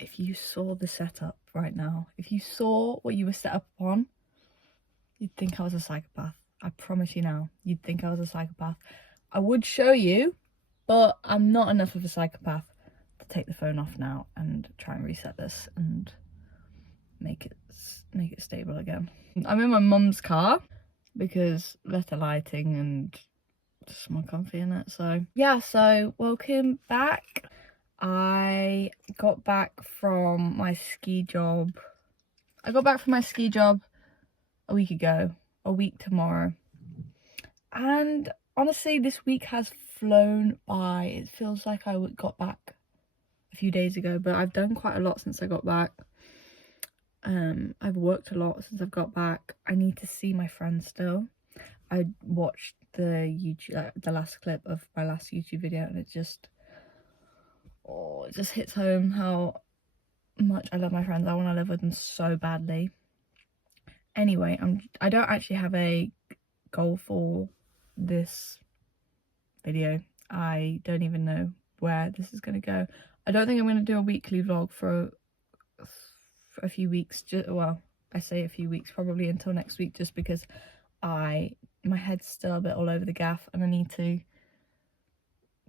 if you saw the setup right now, if you saw what you were set up on, you'd think I was a psychopath. I promise you now, you'd think I was a psychopath. I would show you, but I'm not enough of a psychopath to take the phone off now and try and reset this and make it stable again. I'm in my mum's car because better lighting and just more comfy in it. So yeah, so welcome back. I got back from my ski job. I got back from my ski job a week ago, a week tomorrow. And honestly, this week has flown by. It feels like I got back a few days ago, but I've done quite a lot since I got back. I've worked a lot since I've got back. I need to see my friends still. I watched the last clip of my last YouTube video, and it just hits home how much I love my friends. I want to live with them so badly. Anyway, I don't actually have a goal for this video. I don't even know where this is going to go. I don't think I'm going to do a weekly vlog for a few weeks. Well, I say a few weeks, probably until next week, just because my head's still a bit all over the gaff and I need to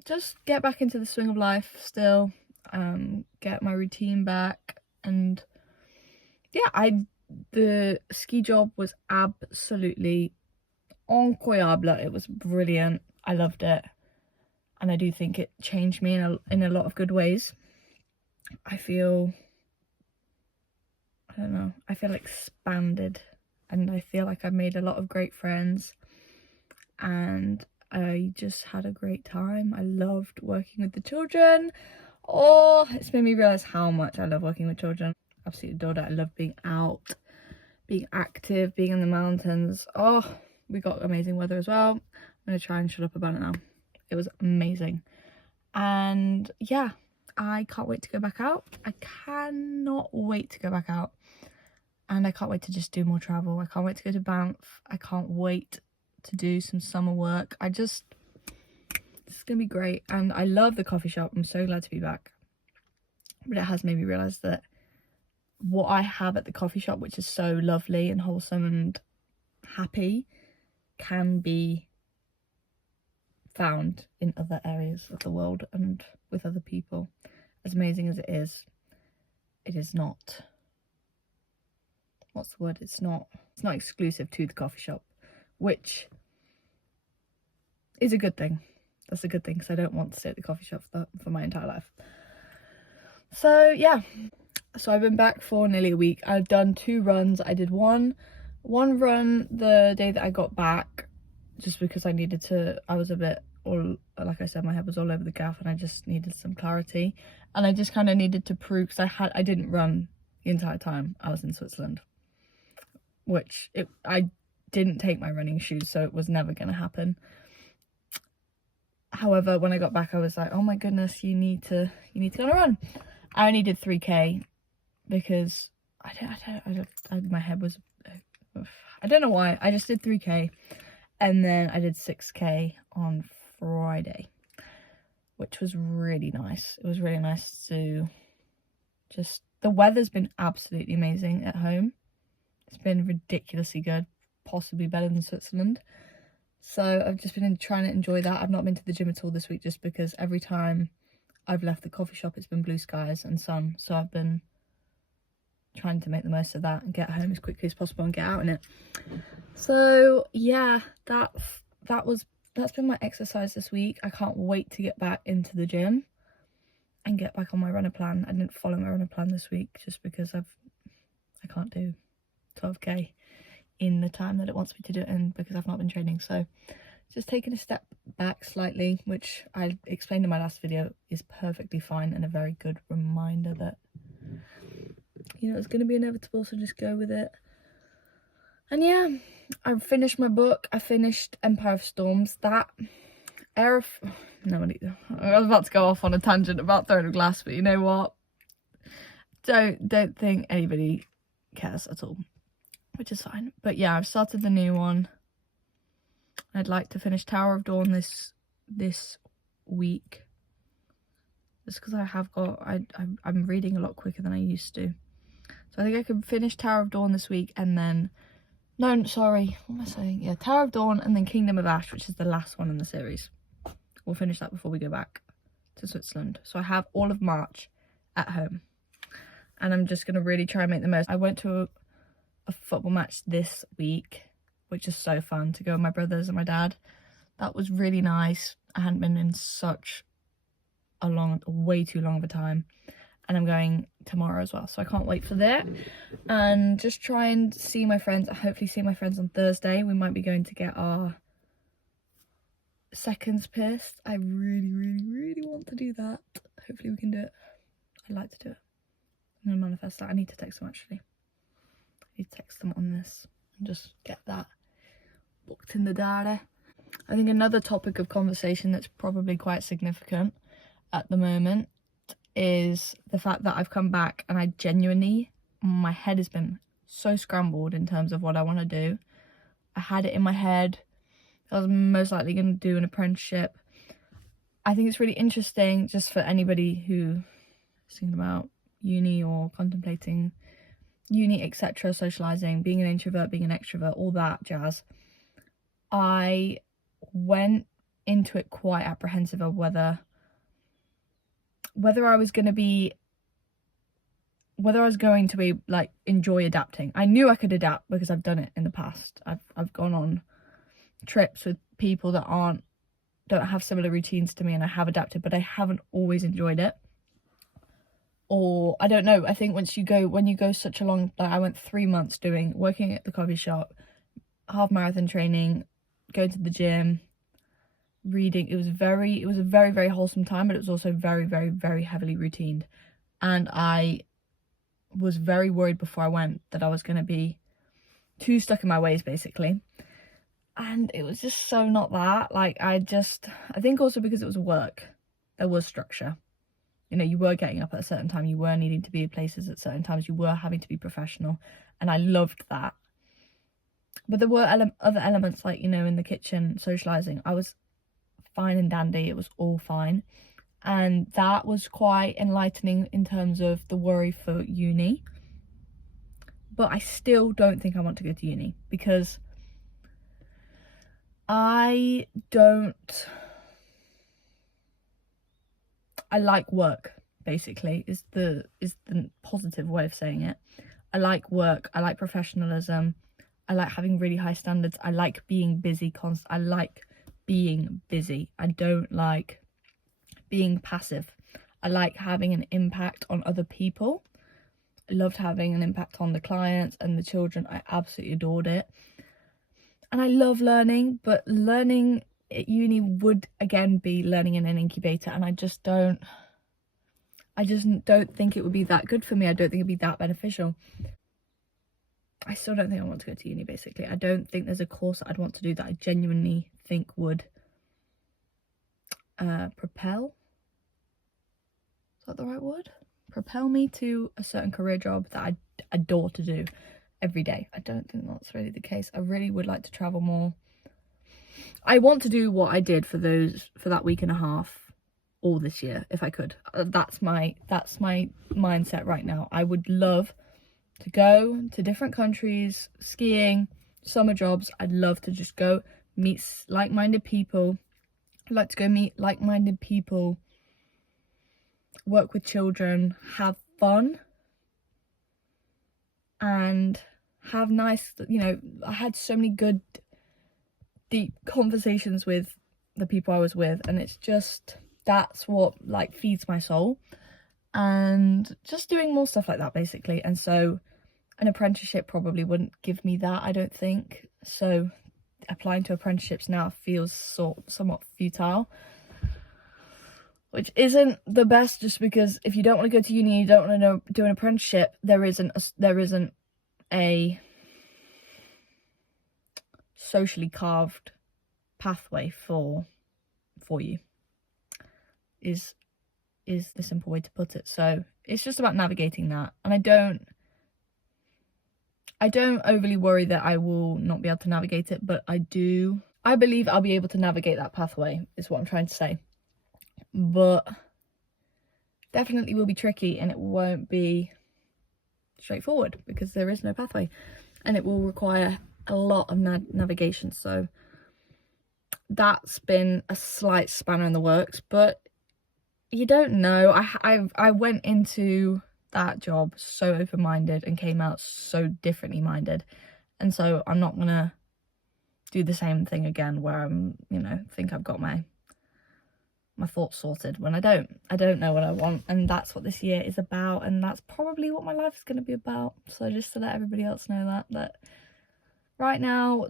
just get back into the swing of life still, get my routine back. And yeah, the ski job was absolutely incroyable. It was brilliant. I loved it, and I do think it changed me in a lot of good ways. I feel expanded, and I feel like I've made a lot of great friends, and I just had a great time. I loved working with the children. Oh, it's made me realise how much I love working with children. Absolutely adored it. I love being out, being active, being in the mountains. Oh, we got amazing weather as well. I'm going to try and shut up about it now. It was amazing. And yeah, I can't wait to go back out. I cannot wait to go back out. And I can't wait to just do more travel. I can't wait to go to Banff. I can't wait to do some summer work. It's going to be great. And I love the coffee shop. I'm so glad to be back. But it has made me realise that what I have at the coffee shop, which is so lovely and wholesome and happy, can be found in other areas of the world and with other people. As amazing as it is not, what's the word, it's not exclusive to the coffee shop, which is a good thing. That's a good thing, because I don't want to stay at the coffee shop for my entire life. So yeah, so I've been back for nearly a week. I've done 2 runs. I did one run the day that I got back, just because I was a bit, like I said, my head was all over the gaff and I just needed some clarity. And I just kind of needed to prove, because I didn't run the entire time I was in Switzerland, I didn't take my running shoes, so it was never going to happen. However, when I got back, I was like, oh my goodness, you need to go on a run. I only did 3k because my head was, I don't know why. I just did 3k, and then I did 6k on Friday, which was really nice. It was really nice to the weather's been absolutely amazing at home. It's been ridiculously good, possibly better than Switzerland. So I've just been trying to enjoy that. I've not been to the gym at all this week, just because every time I've left the coffee shop, it's been blue skies and sun. So I've been trying to make the most of that and get home as quickly as possible and get out in it. So yeah, that's been my exercise this week. I can't wait to get back into the gym and get back on my runner plan. I didn't follow my runner plan this week just because I can't do 12k in the time that it wants me to do it in, because I've not been training. So just taking a step back slightly, which I explained in my last video, is perfectly fine and a very good reminder that, you know, it's going to be inevitable, so just go with it. And yeah, I finished my book. I finished Empire of Storms. I was about to go off on a tangent about Throne of Glass, but you know what? Don't think anybody cares at all, which is fine. But yeah, I've started the new one. I'd like to finish Tower of Dawn this week. It's because I'm reading a lot quicker than I used to. So I think I can finish Tower of Dawn this week, and then, no, sorry, what am I saying? Yeah, Tower of Dawn and then Kingdom of Ash, which is the last one in the series. We'll finish that before we go back to Switzerland. So I have all of March at home, and I'm just going to really try and make the most. I went to a football match this week, which is so fun, to go with my brothers and my dad. That was really nice. I hadn't been in such a way too long of a time, and I'm going tomorrow as well, so I can't wait for that. And just try and see my friends, hopefully see my friends on Thursday. We might be going to get our seconds pierced. I really want to do that. Hopefully we can do it. I'd like to do it. I'm gonna manifest that. I need to text them, actually. I need to text them on this and just get that booked in the diary. I think another topic of conversation that's probably quite significant at the moment is the fact that I've come back, and I genuinely, my head has been so scrambled in terms of what I want to do. I had it in my head I was most likely going to do an apprenticeship. I think it's really interesting just for anybody who is thinking about uni or contemplating uni, etc., socialising, being an introvert, being an extrovert, all that jazz. I went into it quite apprehensive of whether I was going to be like enjoy adapting. I knew I could adapt because I've done it in the past. I've gone on trips with people that don't have similar routines to me, and I have adapted, but I haven't always enjoyed it. Or I don't know, I think when you go such a long, like I went 3 months working at the coffee shop, half marathon training, going to the gym, reading. It was a very, very wholesome time, but it was also very, very, very heavily routined. And I was very worried before I went that I was going to be too stuck in my ways, basically. And it was just so not that. Like, I think also because it was work, there was structure. You know, you were getting up at a certain time, you were needing to be at places at certain times, you were having to be professional, and I loved that. But there were other elements, like, you know, in the kitchen, socialising, I was fine and dandy, it was all fine. And that was quite enlightening in terms of the worry for uni. But I still don't think I want to go to uni, because I like work, basically, is the positive way of saying it. I like work, I like professionalism, I like having really high standards, I like being busy I like being busy. I don't like being passive. I like having an impact on other people. I loved having an impact on the clients and the children. I absolutely adored it. And I love learning, but learning at uni would again be learning in an incubator, and I just don't think it would be that good for me. I don't think it'd be that beneficial. I still don't think I want to go to uni, basically. I don't think there's a course that I'd want to do that I genuinely think would propel. Is that the right word? Propel me to a certain career job that I adore to do every day. I don't think that's really the case. I really would like to travel more. I want to do what I did for that week and a half all this year, if I could. That's my mindset right now. I would love to go to different countries, skiing, summer jobs. I'd love to just go meet like-minded people. I'd like to go meet like-minded people, work with children, have fun, and have nice, you know, I had so many good, deep conversations with the people I was with, and it's just, that's what, like, feeds my soul. And just doing more stuff like that, basically. And so an apprenticeship probably wouldn't give me that, I don't think. So applying to apprenticeships now feels somewhat futile, which isn't the best, just because if you don't want to go to uni, you don't want to do an apprenticeship, there isn't a socially carved pathway for you, is the simple way to put it. So it's just about navigating that. And I don't overly worry that I will not be able to navigate it, but I believe I'll be able to navigate that pathway, is what I'm trying to say. But definitely will be tricky, and it won't be straightforward because there is no pathway, and it will require a lot of navigation. So that's been a slight spanner in the works, but you don't know. I went into that job so open-minded and came out so differently minded, and so I'm not gonna do the same thing again where I'm, you know, think I've got my thoughts sorted when I don't know what I want. And that's what this year is about, and that's probably what my life is going to be about. So just to let everybody else know that right now,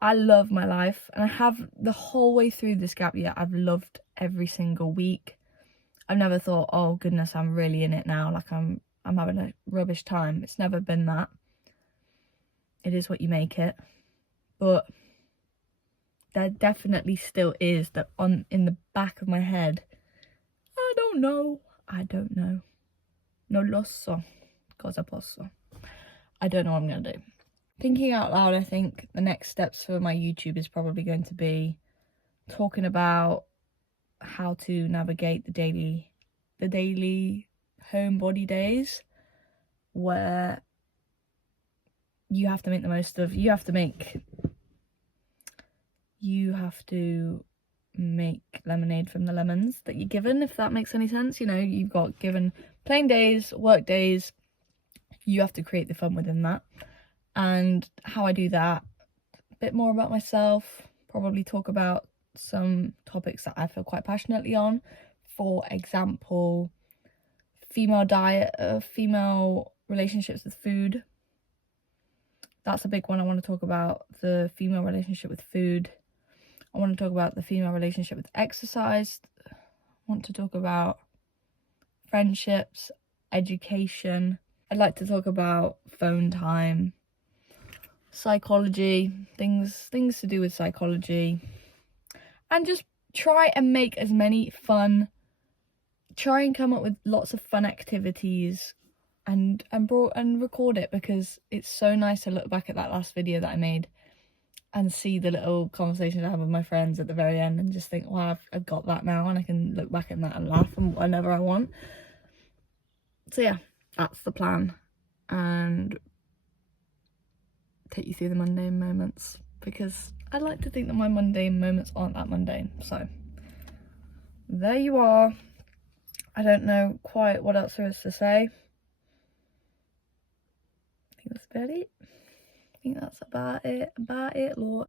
I love my life, and I have the whole way through this gap year. I've loved every single week. I've never thought, oh goodness, I'm really in it now, like I'm having a rubbish time. It's never been that. It is what you make it. But there definitely still is that in the back of my head, I don't know. Non lo so cosa posso. I don't know what I'm gonna do. Thinking out loud, I think the next steps for my YouTube is probably going to be talking about how to navigate the daily homebody days, where you have to make the most of, you have to make lemonade from the lemons that you're given, if that makes any sense. You know, you've got given plain days, work days, you have to create the fun within that. And how I do that, a bit more about myself, probably talk about some topics that I feel quite passionately on. For example, female diet, female relationships with food. That's a big one. I want to talk about the female relationship with food. I want to talk about the female relationship with exercise. I want to talk about friendships, education. I'd like to talk about phone time, psychology, things to do with psychology, and just try and make as many fun, try and come up with lots of fun activities and record it, because it's so nice to look back at that last video that I made and see the little conversations I have with my friends at the very end and just think, wow, I've got that now, and I can look back at that and laugh whenever I want. So yeah, that's the plan, and take you through the mundane moments, because I like to think that my mundane moments aren't that mundane. So there you are. I don't know quite what else there is to say. I think that's about it. Lord.